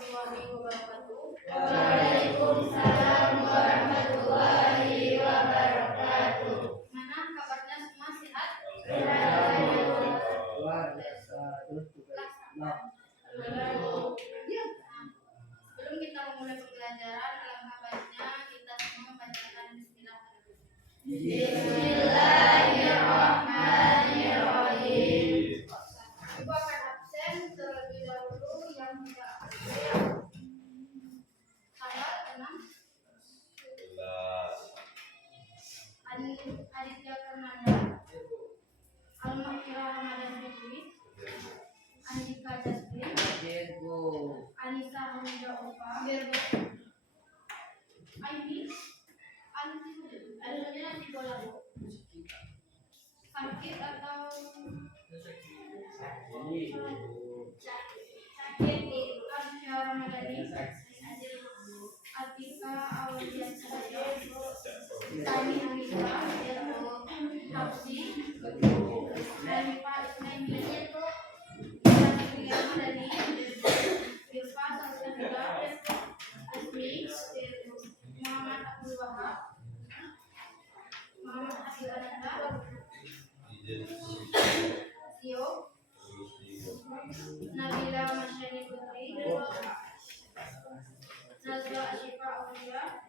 warahmatullahi wabarakatuh. Waalaikumsalam warahmatullahi wabarakatuh. Mana kabarnya semua sehat? Sebelum kita memulai pembelajaran, alangkah baiknya kita semua membacakan bismillah. Bismillahirrahmanirrahim. Ibu akan absen terlebih dahulu yang tidak absen. Tanggal 6 Aditya Karnanda, Al-Maghfirah Ramadan Fitri, Andika Jasmin, Anissa Hamida Opa, Aini, Alhamdulillah nanti bola sakit atau sakit di Asia Ramadhani, Atika Aulian Sayo, Tani Anissa, Hapsi, Hanifah Ismaili, Asmi Ramadhani, Irfa Sastra, Asmi, Muhammad Abdul Wahab, Muhammad Abdul Ananda, Sio, Nabila Masyani Putri, Nazwa Ashifa Aulia,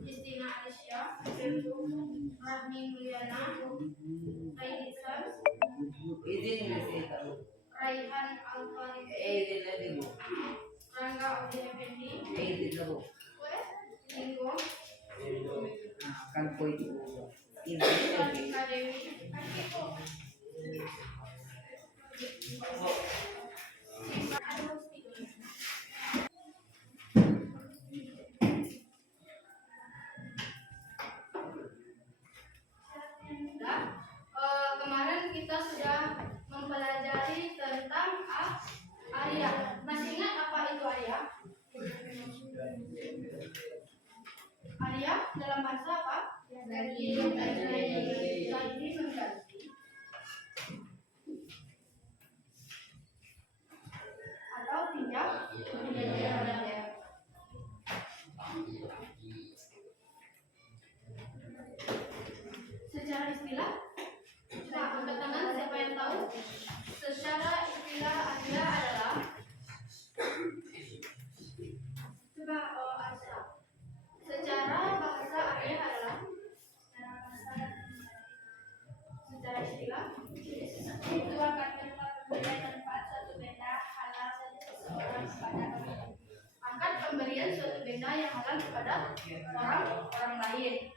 Istina Alisya, Rahmi Mulyana, Aidisan, Raihan Al-Faridi, Rangga Abdi Effendi, Linggo, Sarika Dewi, kemarin kita sudah mempelajari tentang Arya. Masih ingat apa itu Arya? Arya dalam bahasa apa? Ganti mengganti. Atau pinjam menjadi. Secara istilah, nah, angkat tangan siapa yang tahu? Secara istilah Arya adalah, coba Arsa. Secara bahasa Arya adalah, secara istilah itu akan tempat pemberian manfaat suatu benda halal dari seseorang kepada orang lain. Angkat pemberian suatu benda yang halal kepada orang lain.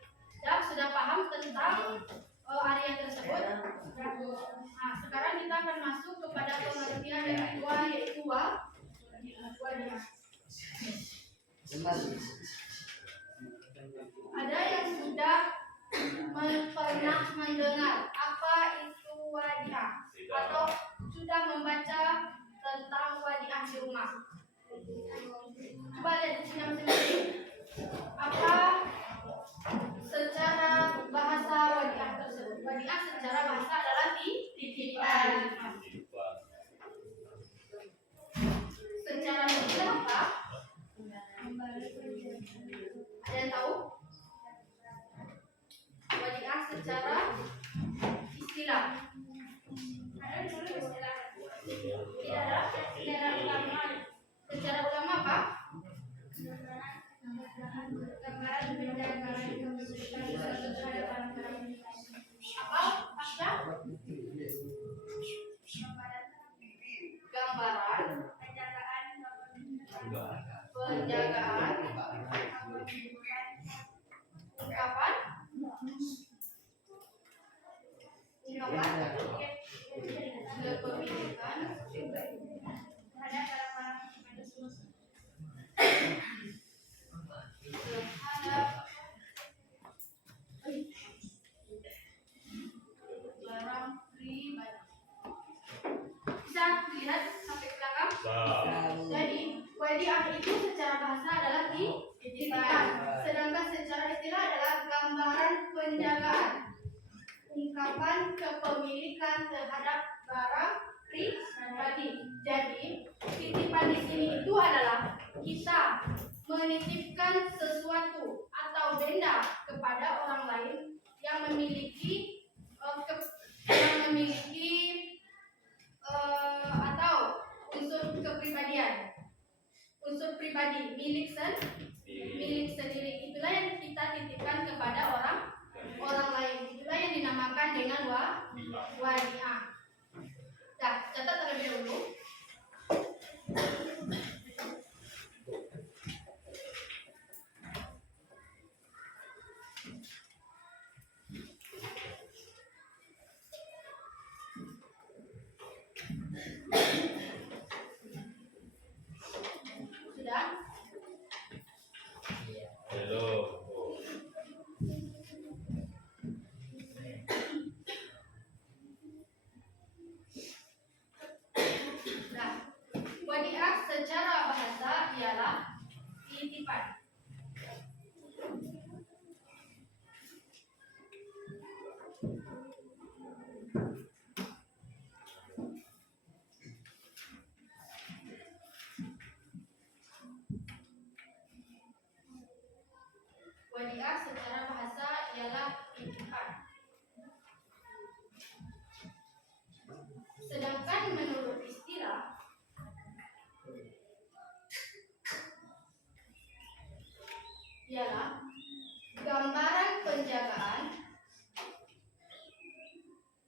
Ya, sudah paham tentang Arya tersebut? Nah, sekarang kita akan masuk kepada pengertian yang kedua, yaitu wadiah. Ada yang sudah pernah mendengar apa itu wadiah atau sudah membaca tentang wadiah di rumah? Coba lihat di sini masing-masing. Apa secara bahasa wadiah tersebut? Wadiah secara bahasa adalah titipan. Secara istilah apa? Ada yang tahu? Wadiah secara istilah. Ada yang tahu istilah? Tidak ada. Secara ulama. Secara ulama apa? Gambaran benda yang memberikan suatu hadapan apa? Pasca? Gambaran penjagaan ungkapan kepemilikan terhadap barang pribadi. Bisa dilihat sampai ke belakang? Jadi wadiah itu secara bahasa adalah titipan, sedangkan secara istilah adalah gambaran penjagaan, ungkapan kepemilikan terhadap barang pribadi. menitipkan sesuatu atau benda kepada orang lain yang memiliki atau unsur kepribadian, unsur pribadi milik sendiri. Itulah yang kita titipkan kepada orang lain. Itulah yang dinamakan dengan wadiah. Nah, catat terlebih dahulu. Sudah? Hello. Nah, wadiah secara bahasa ialah titipan. Wadiah secara bahasa ialah titipan. Sedangkan menurut istilah ialah gambaran penjagaan,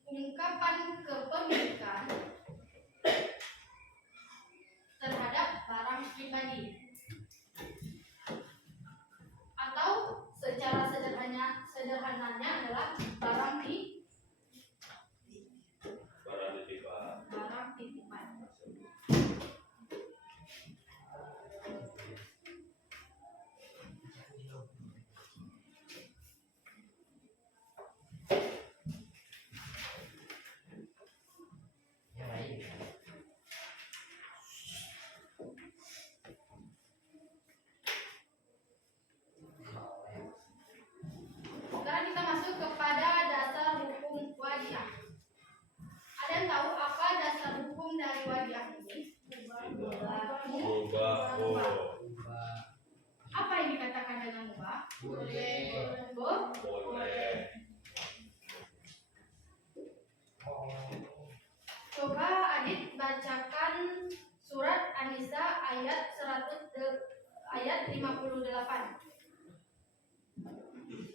ungkapan kepemilikan terhadap barang pribadi, atau secara sederhananya adalah barang titipan. Sekarang kita masuk kepada dasar hukum wadiah. Ada yang tahu apa dasar hukum dari wadiah ini? Mubah. Apa yang dikatakan dengan mubah? Boleh. Coba Adit bacakan surat An-Nisa ayat 58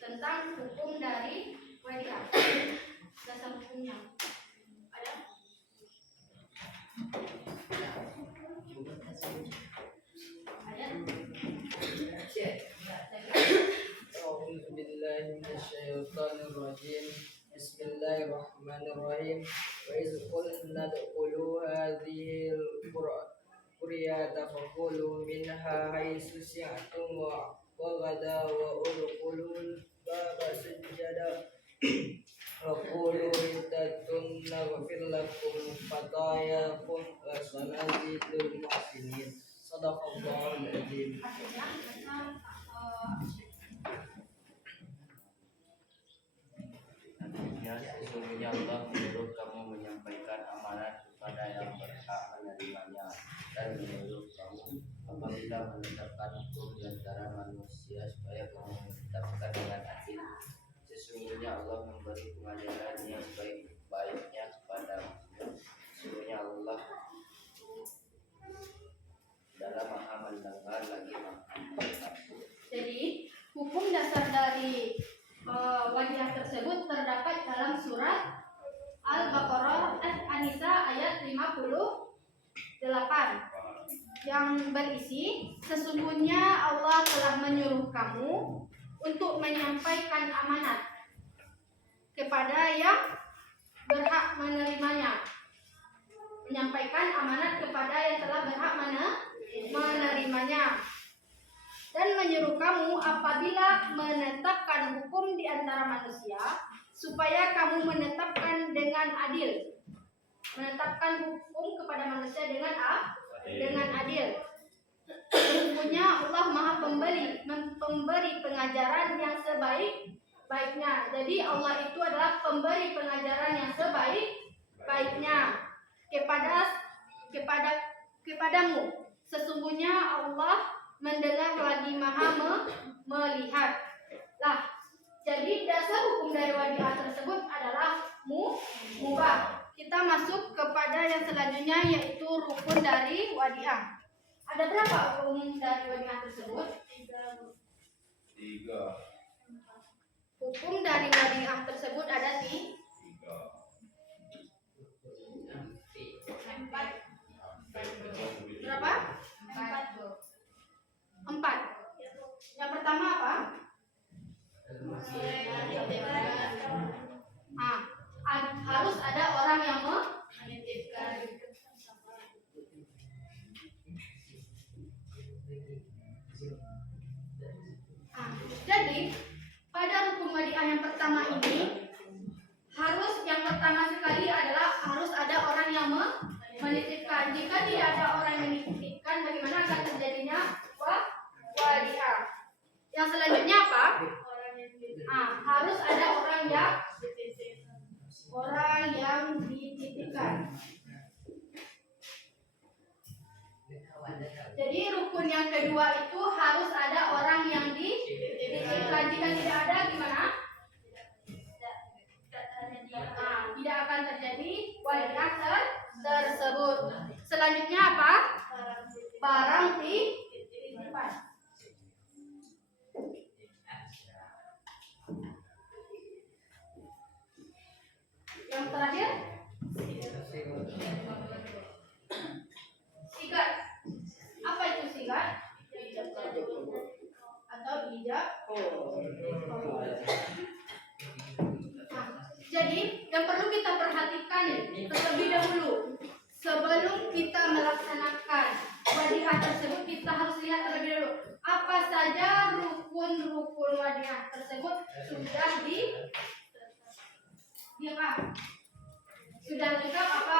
tentang hukum dari wadiah. Dasar hukumnya. Ada? Ayat. أعوذ بالله من الشيطان الرجيم بسم الله الرحمن الرحيم وإذ قلنا ادخلوا هذه القرية فكلوا منها حيث شئتم وغدا وادخلوا الباب سجدا وقولوا عدة نغفر لكم خطاياكم وسنزيد المحسنين صدق الله العظيم. Artinya sesungguhnya Allah menyuruh kamu menyampaikan amanat kepada yang berhak menerimanya dan menyuruh kamu apabila menetapkan hukum di antara manusia supaya kamu menetapkan dengan adil. Sesungguhnya Allah memberi pengajaran yang baik-baiknya kepadamu. Sesungguhnya Allah dalam maha mendengar lagi maha melihat. Jadi hukum dasar dari wadiah tersebut terdapat dalam surat Al-Baqarah An-Nisa ayat 58 yang berisi sesungguhnya Allah telah menyuruh kamu untuk menyampaikan amanat kepada yang berhak menerimanya. Menyampaikan amanat kepada yang telah berhak menerimanya. Dan menyuruh kamu apabila menetapkan hukum di antara manusia supaya kamu menetapkan dengan adil. Menetapkan hukum kepada manusia dengan adil. Sesungguhnya Allah Maha pemberi pengajaran yang sebaik-baiknya. Jadi Allah itu adalah pemberi pengajaran yang sebaik-baiknya kepadamu. Sesungguhnya Allah mendengar lagi Maha melihat. Lah, jadi dasar hukum dari wadiah tersebut adalah mubah. Kita masuk kepada yang selanjutnya yaitu rukun dari wadiah. Ada berapa rukun dari wadiah tersebut? 3. Hukum dari wadiah tersebut ada 3. 3. Berapa? 4. Yang pertama apa? Harus ada orang yang menitipkan. Jadi pada rukun wadiah yang pertama ini yang pertama sekali adalah harus ada orang yang menitipkan. Jika tidak ada orang yang menitipkan, bagaimana akan terjadinya wadiah? Yang selanjutnya apa? Harus ada orang yang dititipkan. Jadi rukun yang kedua itu harus ada orang yang dititipkan. Jika tidak ada, gimana? Tidak akan terjadi wadiah tersebut. Selanjutnya apa? Barang titipan. Yang terakhir, sigat. Apa itu sigat? Atau ijab? Jadi yang perlu kita perhatikan terlebih dahulu sebelum kita melaksanakan wadiah tersebut, kita harus lihat terlebih dahulu apa saja rukun-rukun wadiah tersebut sudah sudah lengkap apa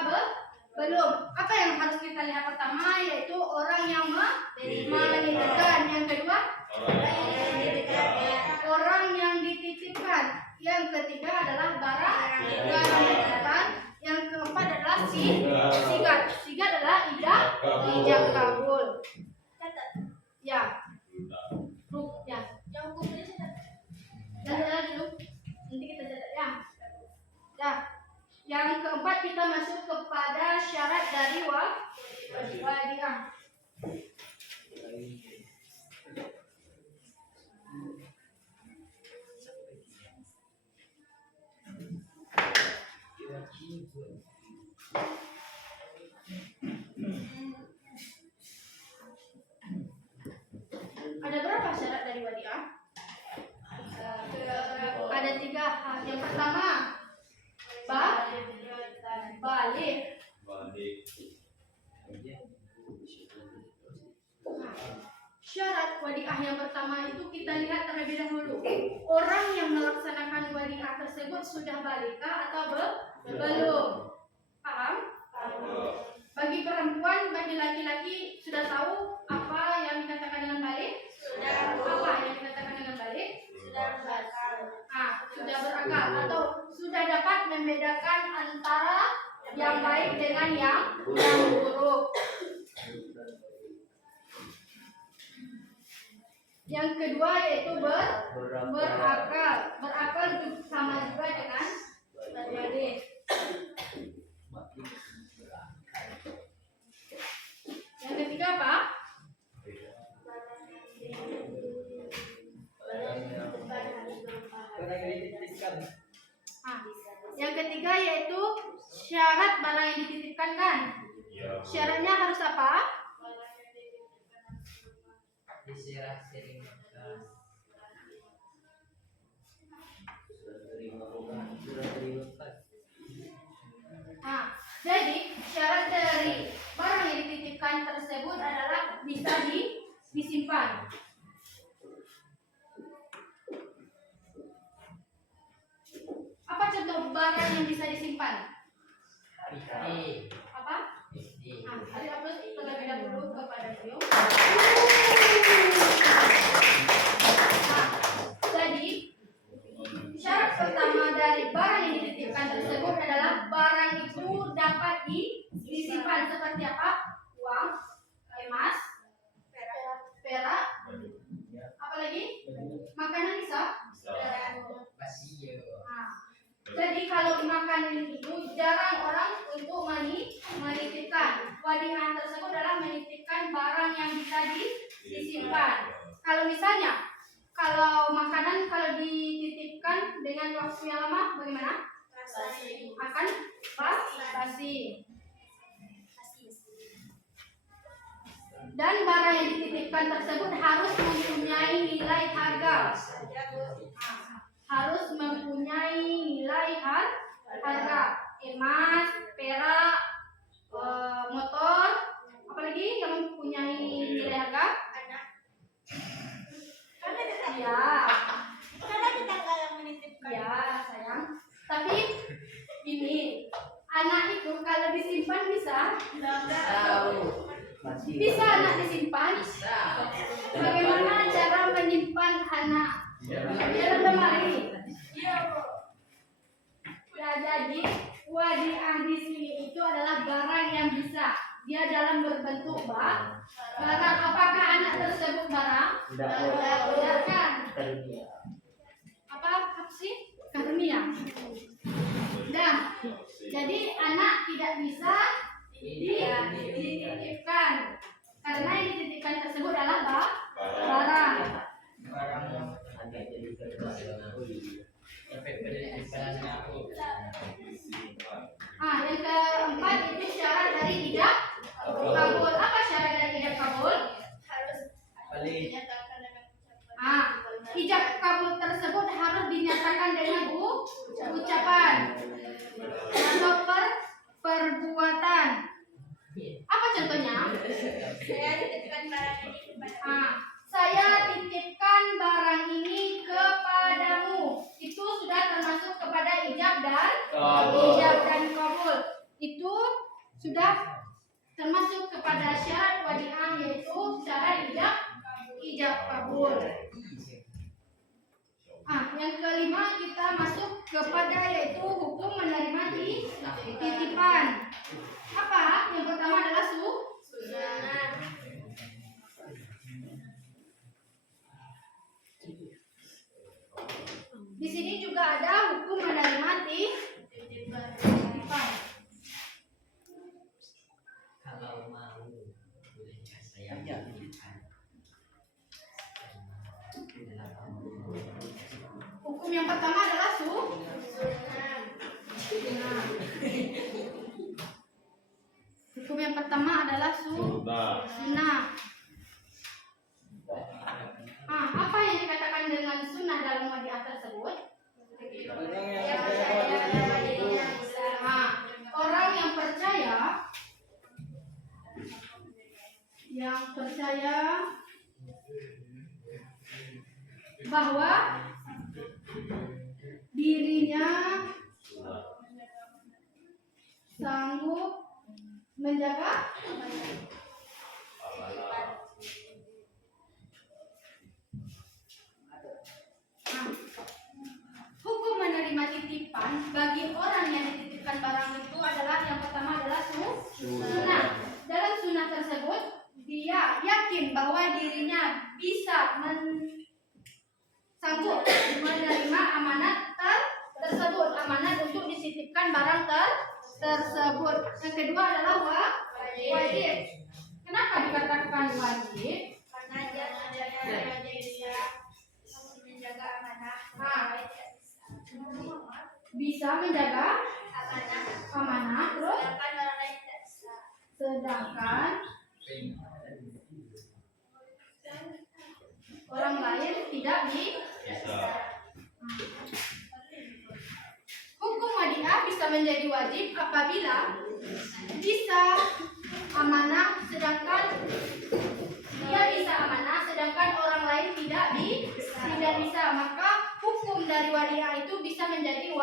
belum? Apa yang harus kita lihat pertama yaitu orang yang menitipkan. Yang kedua orang yang dititipkan. Yang ketiga adalah barang titipan. Yang keempat adalah sigat. Sigat adalah ijab kabul. Catat. Ya. Ya. Yang hukumnya catat. Catat dulu. Nanti kita catat ya. Nah, yang keempat kita masuk kepada syarat dari wadiah. Ada berapa syarat dari wadiah? Ada 3. Yang pertama balik. Syarat wadiah yang pertama itu kita lihat terlebih dahulu. Orang yang melaksanakan wadiah tersebut sudah balikah atau belum? Paham? Bagi perempuan, bagi laki-laki sudah tahu apa yang dikatakan dengan balik? Sudah. Apa yang dikatakan dengan balik? Sudah berakal. Sudah berakal atau sudah dapat membedakan antara yang baik dengan yang buruk. Yang kedua yaitu berakal. Berakal sama juga dengan balik. Yang ketiga apa? Yang ketiga yaitu syarat barang yang dititipkan kan? Syaratnya harus apa? Jadi syarat dari barang yang dititipkan tersebut adalah bisa disimpan. Apa contoh barang yang bisa disimpan? Apa? Hari upload terlebih dahulu kepada beliau. Jadi syarat pertama dari barang yang dititipkan tersebut adalah barang itu dapat disimpan seperti apa? Uang, emas, perak, kalau di makanan itu jarang orang untuk menitipkan. Wadiah tersebut adalah menitipkan barang yang bisa disimpan. Kalau misalnya, kalau makanan kalau dititipkan dengan waktu yang lama, bagaimana? Akan basi. Dan barang yang dititipkan tersebut harus mempunyai nilai harga. Harus mempunyai nilai harga. Emas, perak, motor, apalagi yang mempunyai nilai harga? Ya. Ya, sayang. Tapi ini anak itu kalau disimpan bisa? Bisa anak disimpan? Bagaimana cara menyimpan anak? Dalam lemari. Ya, jadi wadiah di sini itu adalah barang yang bisa. Dia dalam berbentuk barang. Apakah anak tersebut barang? Tidak kan? Apa sih? Karunia. Nah, jadi anak tidak bisa dititipkan karena yang dititipkan tersebut adalah barang. Yang keempat itu syarat dari ijab kabul. Apa syarat dari ijab kabul? Ijab kabul tersebut harus dinyatakan dengan ucapan atau perbuatan. Apa contohnya? Saya titipkan barang ini kepadamu. Itu sudah termasuk kepada ijab dan kabul. Itu sudah termasuk kepada syarat wadiah, yaitu syarat ijab kabul. Yang kelima kita masuk kepada yaitu hukum menerima titipan. Apa? Yang pertama adalah sunnah. Di sini juga ada hukum menerima titipan. Kalau mau bolehkah saya titipkan? Hukum yang pertama adalah sunnah. Hukum yang pertama adalah sunnah. Apa yang dikatakan dengan sunnah dalam wadiah tersebut? Orang yang percaya bahwa dirinya sanggup menjaga hukum menerima titipan bagi orang yang dititipkan barang itu adalah yang pertama adalah sunnah. Dalam sunnah tersebut dia yakin bahwa dirinya bisa sanggup menerima amanat tersebut, amanat untuk dititipkan barang tersebut. Yang kedua adalah wajib. Kenapa dikatakan wajib? Karena dia menjaga amanah. Bisa menjaga amanah, terus sedangkan orang lain tidak bisa. Hukum wadiah bisa menjadi wajib apabila bisa amanah sedangkan dia bisa amanah sedangkan orang lain tidak bisa, maka hukum dari wadiah itu bisa menjadi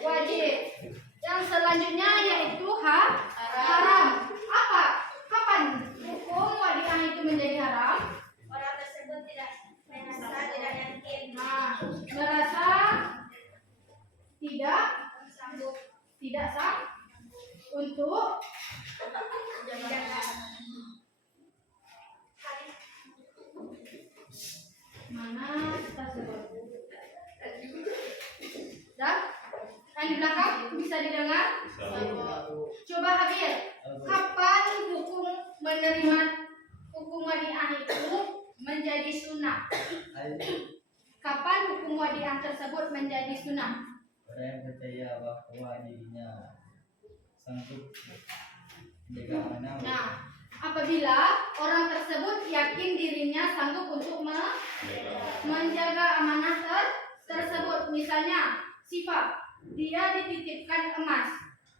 wajib. Yang selanjutnya yaitu haram. Kapan hukum wadiah itu menjadi haram? Orang tersebut tidak yakin. Merasa tidak sanggup untuk mana tersebut. Dan yang di belakang menerima hukum wadiah itu menjadi sunnah? Kapan hukum wadiah tersebut menjadi sunnah? Orang yang percaya bahwa dirinya sanggup menjaga amanah. Nah, apabila orang tersebut yakin dirinya sanggup untuk menjaga amanah tersebut, misalnya sifat dia dititipkan emas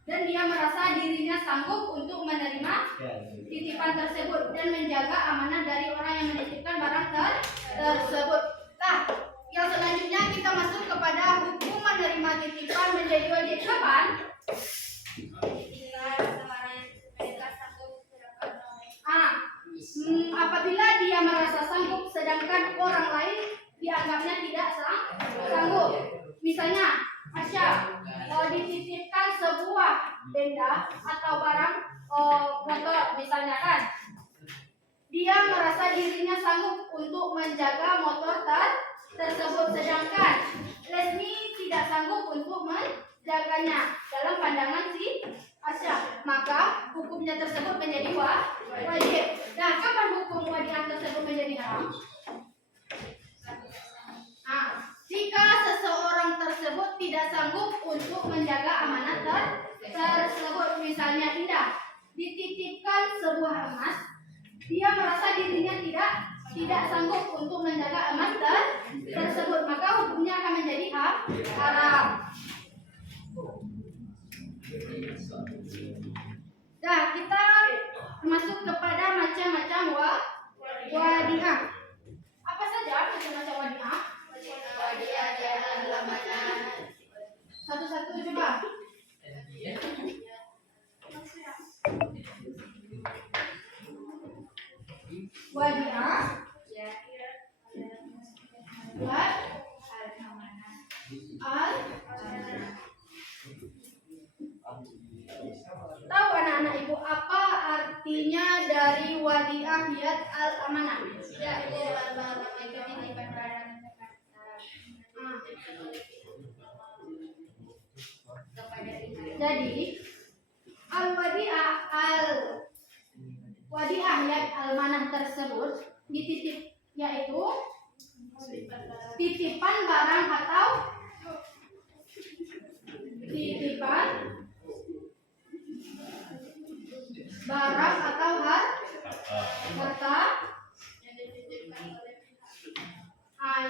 dan dia merasa dirinya sanggup untuk menerima titipan tersebut dan menjaga amanah dari orang yang menitipkan barang tersebut. Nah, yang selanjutnya kita masuk kepada hukum menerima titipan menjadi wajib. Kapan? Apabila dia merasa sanggup sedangkan orang lain dianggapnya tidak sanggup. Misalnya, Asya dititipkan sebuah benda atau barang motor misalnya kan. Dia merasa dirinya sanggup untuk menjaga motor tersebut sedangkan Lesmi tidak sanggup untuk menjaganya dalam pandangan si Asya, maka hukumnya tersebut menjadi wajib. Nah, kapan hukum wadiah tersebut menjadi haram? Nah, jika seseorang tersebut tidak sanggup untuk menjaga amanah tersebut, misalnya Indah dititipkan sebuah emas, dia merasa dirinya tidak sanggup untuk menjaga emas tersebut, maka hukumnya akan menjadi haram. Nah, kita masuk kepada macam-macam wadiah. Apa saja macam-macam wadiah? Wadiah adalah amanah. Satu-satu coba. Wadiah. Tahu anak-anak ibu apa artinya dari wadiah yad al-amanah? Ya, itu barang itu titipan barang Jadi wadiah yad al-amanah tersebut dititip, yaitu titipan barang atau titipan barang atau harta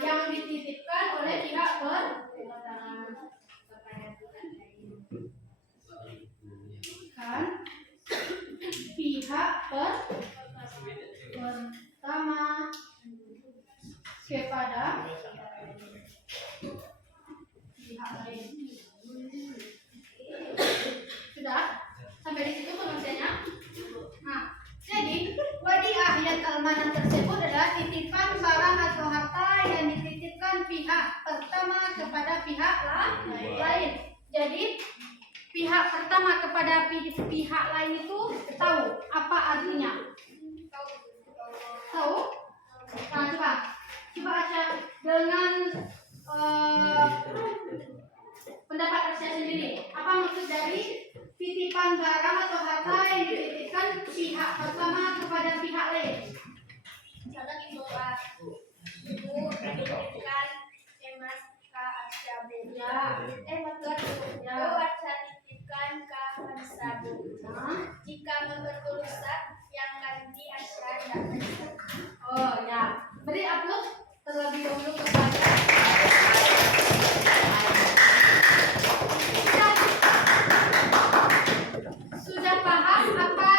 yang dititipkan oleh pihak pihak pertama kepada pihak lain. Sudah? Sampai di situ pengertiannya? Nah, jadi wadiah yad al-amanah tersebut adalah titipan barang atau harta yang dititipkan pihak pertama kepada pihak lain. Jadi pihak pertama kepada pihak lain itu tahu apa artinya? Tahu? Nah, coba Asya dengan pendapat Asya sendiri. Apa maksud dari titipan barang atau harta yang dititipkan pihak pertama kepada pihak lain? Contoh ibu dititipkan emas ke Asyabu. Ya. Motor Ya. Asya titipkan ke Asyabu. Jika motorku rusak, yang ganti Asya tidak rusak. Oh ya. Beri upload terlebih dahulu kepada sudah paham apa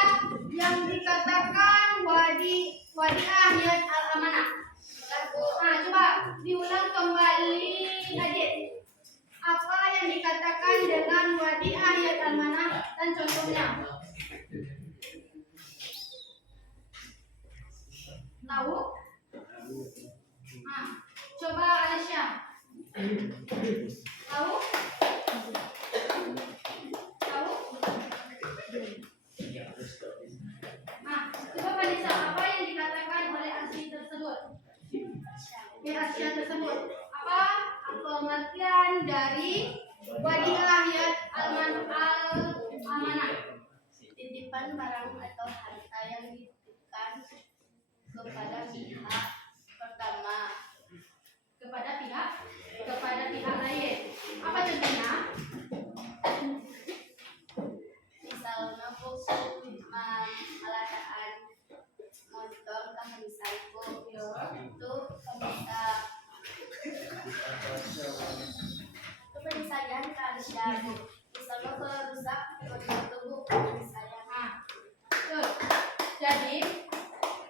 yang dikatakan wadiah yad al-amanah? Nah, coba diulang kembali adik. Apa yang dikatakan dengan wadiah yad al-amanah dan contohnya? Tahu? Nah, coba Alasya. Tahu? Tahu? Nah, coba Vanessa, apa yang dikatakan oleh Asy tersebut? Di Asy tersebut, apa pengertian dari wadiah yad al-amanah? Titipan barang atau harta yang kepada pihak pertama. Kepada pihak lain. Apa contohnya? Misalnya buku aladaan motor kah misalku itu bisa kepenisayaan karya misalnya kalau rusak motor tubuh kepenisayaan. Nah, tuh. Jadi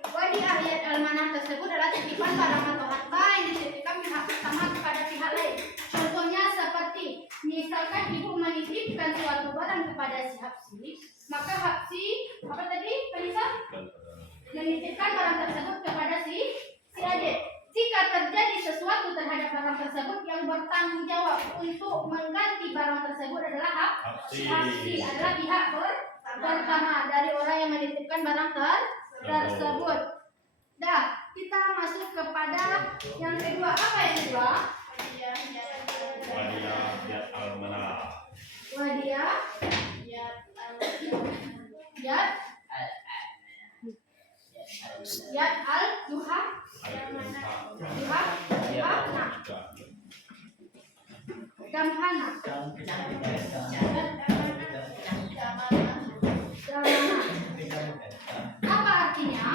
wadi ayat almanah tersebut adalah titipan barang atau harta yang dititipkan pihak pertama kepada pihak lain. Contohnya seperti misalkan ibu menitipkan suatu barang kepada si Hapsi, maka Hapsi apa tadi Penisa? Menitipkan barang tersebut kepada si Adit. Jika terjadi sesuatu terhadap barang tersebut, yang bertanggung jawab untuk mengganti barang tersebut adalah Hapsi, adalah pihak pertama dari orang yang menitipkan barang tersebut. Dah, kita masuk kepada yang kedua. Apa yang kedua? Wadiah yat almanah. Wadiah yat al duha damhana. Apa artinya?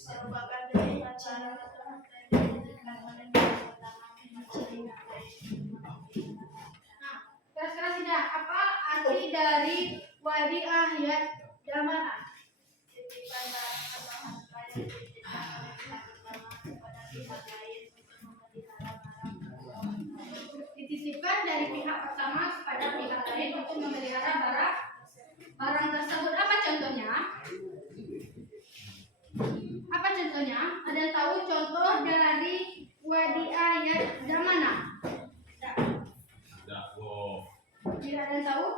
Merupakan dari acara atau Nah, keras-keras sudah. Apa arti dari wadiah yat damhana? titipan barang atau harta yang dititipkan oleh pihak pertama kepada pihak lain untuk memelihara barang. Dititipkan dari pihak pertama kepada pihak lain untuk memelihara barang tersebut. Apa contohnya? Apa contohnya? Ada yang tahu contoh dari wadiah yat damana? Tidak boh. Tidak ada yang tahu?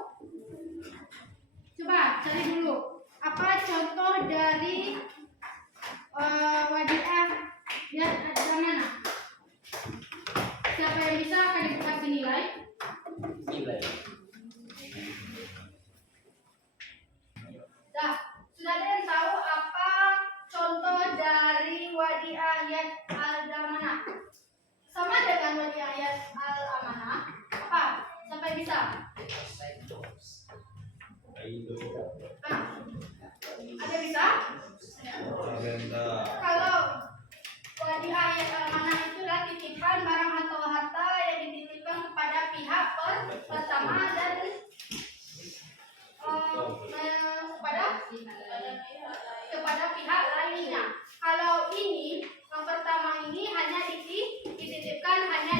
Coba cari dulu. Apa contoh dari wadiah yat damana? Siapa yang bisa akan dikasih nilai? Nilai. Dah, sudah ada yang tahu apa contoh dari wadiah yat al-damana? Sama dengan wadiah yat al-amanah? Apa? Siapa yang bisa? Ah, ada bisa? Kalau wadiah yat al-amanah itu adalah titipan barang atau harta yang dititipkan kepada pihak pertama dan kepada pihak lainnya. Kalau ini yang pertama ini hanya dititipkan, hanya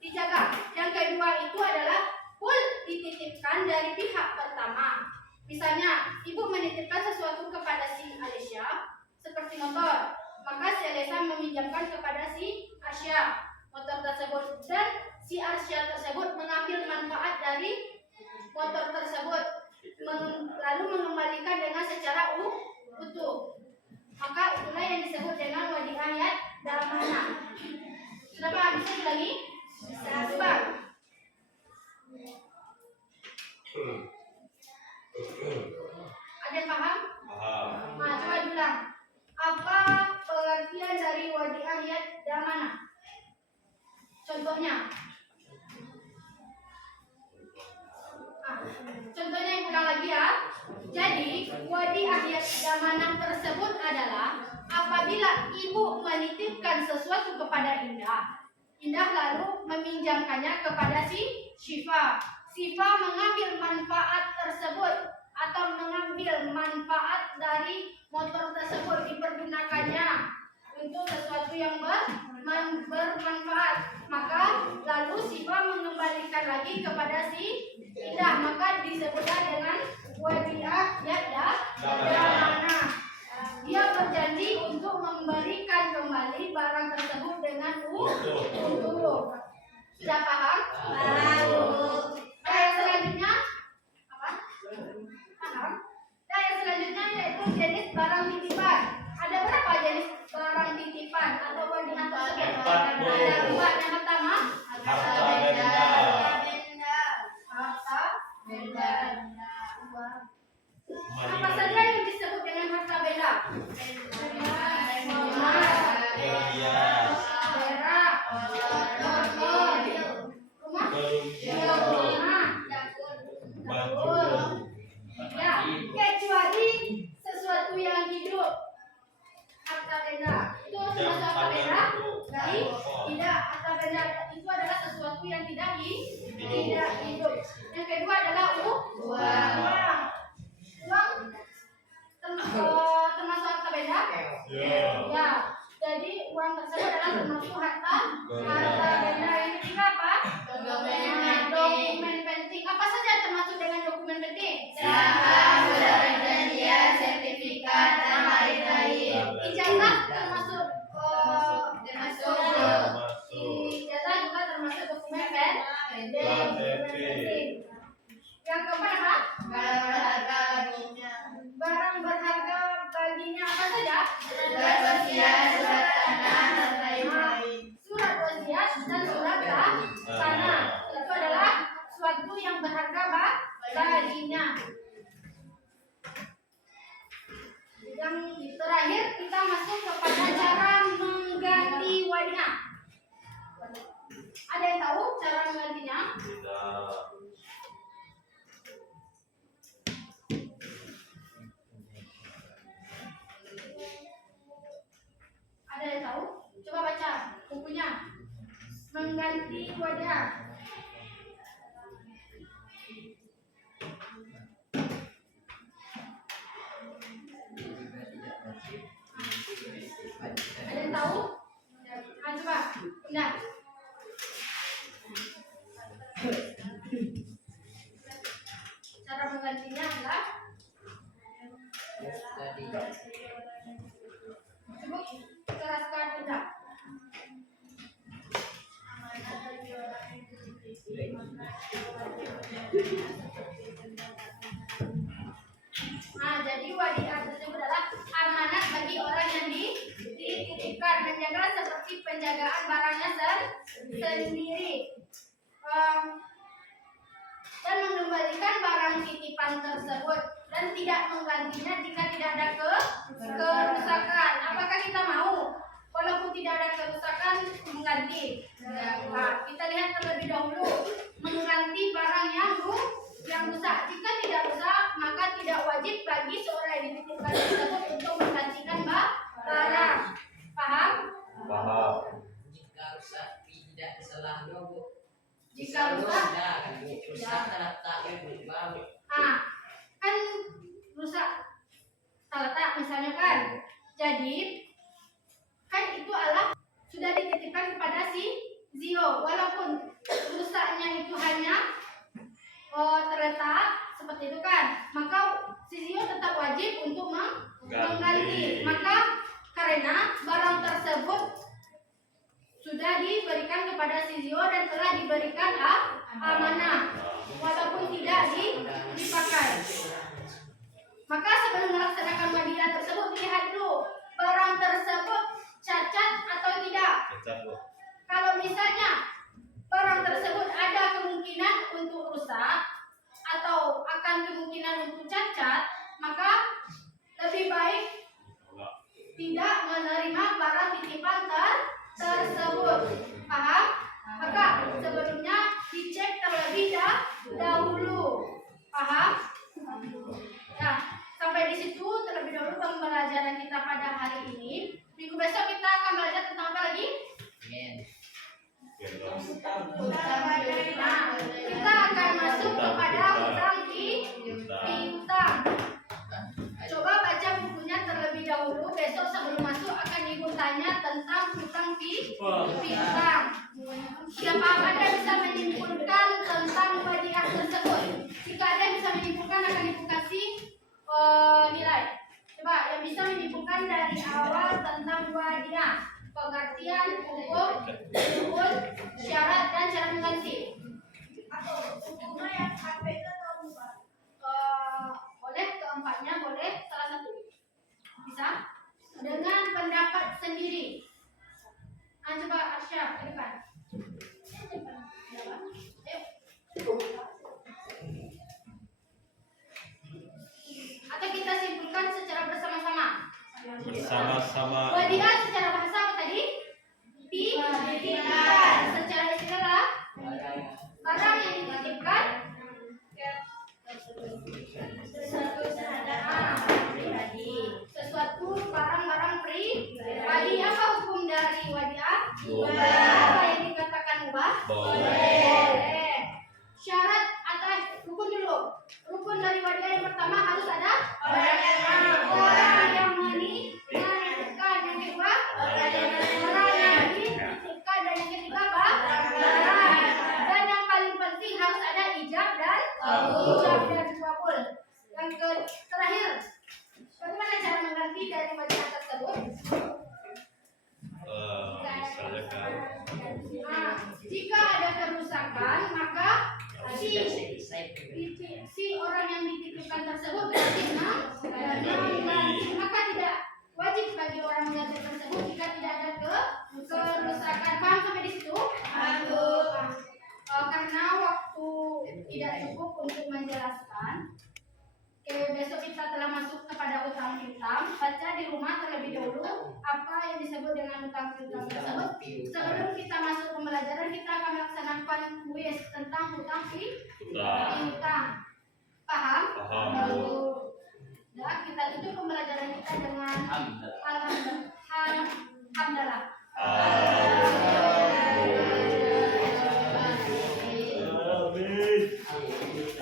dijaga. Yang kedua itu adalah full dititipkan dari pihak pertama. Misalnya ibu menitipkan sesuatu kepada si Alicia seperti motor, maka si Alicia meminjamkan kepada si Asia motor tersebut dan si Asia tersebut mengambil manfaat dari motor tersebut lalu mengembalikan dengan secara utuh. Maka itulah yang disebut dengan wadiah yat damana. Sudah paham? Bisa lagi? Coba. Ada yang paham? Nah, coba bilang. Apa pengertian dari wadiah yat damana? Contohnya. Contohnya yang ulang lagi ya. Jadi wadiah yat damana tersebut adalah apabila ibu menitipkan sesuatu kepada Indah lalu meminjamkannya kepada si Syifa. Syifa mengambil manfaat tersebut atau mengambil manfaat dari motor tersebut, dipergunakannya untuk sesuatu yang bermanfaat. Maka lalu Syifa mengembalikan lagi kepada si Indah, maka disebutlah dengan wadiah yat damana. Dia berjanji untuk memberikan kembali barang tersebut dengan utuh. Sudah paham? Paham. Yang selanjutnya apa? Paham? Yang selanjutnya yaitu jenis barang titipan. Ada berapa jenis barang titipan atau wadiah tersebut? Empat, Bu. Ada 4. Yang pertama Harta benda. harta benda. Apa Money. saja yang disebut dengan harta benda? Ya, jadi uang tersebut adalah termasuk harta benda. Yang ketiga apa? Dokumen penting. Apa saja termasuk dengan dokumen penting? sertifikat, dan lain-lain. Ijazah termasuk Termasuk ijazah juga termasuk dokumen penting. Yang keempat apa? Barang berharga baginya apa saja? surat wasiat, surat tanah, dan lain-lain. Surat wasiat dan surat tanah itu adalah suatu yang berharga baginya. Yang terakhir kita masuk kepada cara mengganti wadiah. Ada yang tahu cara menggantinya? Ada yang tahu? Coba baca bukunya. Mengganti wadiah. Ada yang tahu? Coba, Bunda. Cara menggantinya adalah coba keraskan Bunda. Nah, jadi wadiah tersebut adalah amanat bagi orang yang dititipkan, menjaga seperti penjagaan barangnya sendiri, dan mengembalikan barang titipan tersebut dan tidak menggantinya jika tidak ada kerusakan. Apakah kita mau walaupun tidak ada kerusakan mengganti? Nah, kita lihat terlebih dahulu mengganti barang yang rusak. Jika tidak rusak, maka tidak wajib bagi seorang yang dititipkan tersebut untuk menggantikan barang. Paham? Paham. Jika rusak tidak salahnya Bu. Jika rusak, kan rusak salah letak misalnya kan. Jadi kan itu adalah sudah dititipkan kepada si Zio, walaupun rusaknya itu hanya terletak seperti itu kan, maka si Zio tetap wajib untuk mengganti. Maka karena barang tersebut sudah diberikan kepada si Zio dan telah diberikan amanah, walaupun tidak dipakai. Maka sebelum melaksanakan wadiah tersebut, dilihat dulu barang tersebut cacat atau tidak. Kalau misalnya barang tersebut ada kemungkinan untuk rusak atau akan kemungkinan untuk cacat, maka lebih baik tidak menerima barang titipan tersebut. Paham? Maka sebelumnya dicek terlebih dahulu. Paham? Nah, sampai di situ terlebih dahulu pembelajaran kita pada hari ini. Minggu besok kita akan belajar tentang apa lagi? Nah, kita akan masuk kepada hutang piutang. Coba baca bukunya terlebih dahulu. Besok sebelum masuk akan ibu tanya tentang hutang piutang. Siapa ada bisa menyimpulkan tentang wadiah tersebut? Jika ada yang bisa menyimpulkan akan ibu kasih nilai. Coba yang bisa menyimpulkan dari awal tentang wadiah, pengertian, hukum, syarat dan cara mengganti. Hukumnya yang HP itu atau bukan? Boleh keempatnya, boleh salah satu. Bisa dengan pendapat sendiri. Coba Arsya ke depan. Ayo. Atau kita simpulkan secara bersama-sama. Bersama-sama. Wadiah secara bahasa apa tadi? Titipan. Secara istilah barang yang dititipkan sesuatu barang-barang pribadi. Apa hukum dari wadiah? Apa yang dikatakan mubah? Boleh. Syarat atau rukun dulu. Rukun dari wadiah yang pertama harus ada orang yang menitipkan. dari majalah tersebut? Misalnya kan Nah, jika ada kerusakan, maka si orang yang dititipkan tersebut berarti maka tidak wajib bagi orang mengganti tersebut jika tidak ada kerusakan. Paham sampai di situ? Karena waktu tidak cukup untuk menjelaskan, besok kita telah masuk kepada utang piutang. Baca di rumah terlebih dahulu apa yang disebut dengan utang piutang tersebut. Sebelum kita masuk pembelajaran, kita akan melaksanakan kuis tentang utang piutang. Paham? Paham. Nah, kita tutup pembelajaran kita dengan alhamdulillah.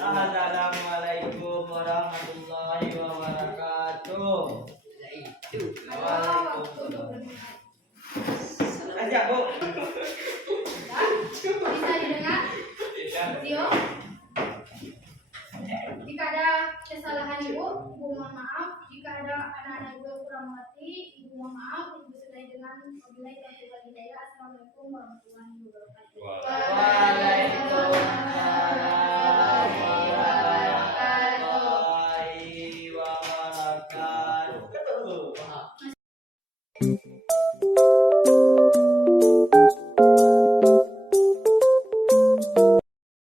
Assalamualaikum warahmatullahi wabarakatuh. Waalaikumsalam. Ajak, Bu. Bisa didengar? Dio? Jika ada kesalahan ibu mohon maaf. Jika ada anak-anak ibu yang kurang mengerti, ibu mohon maaf. Ibu sudah dengan wabillahi taufiq wal hidayah. Assalamualaikum warahmatullahi wabarakatuh.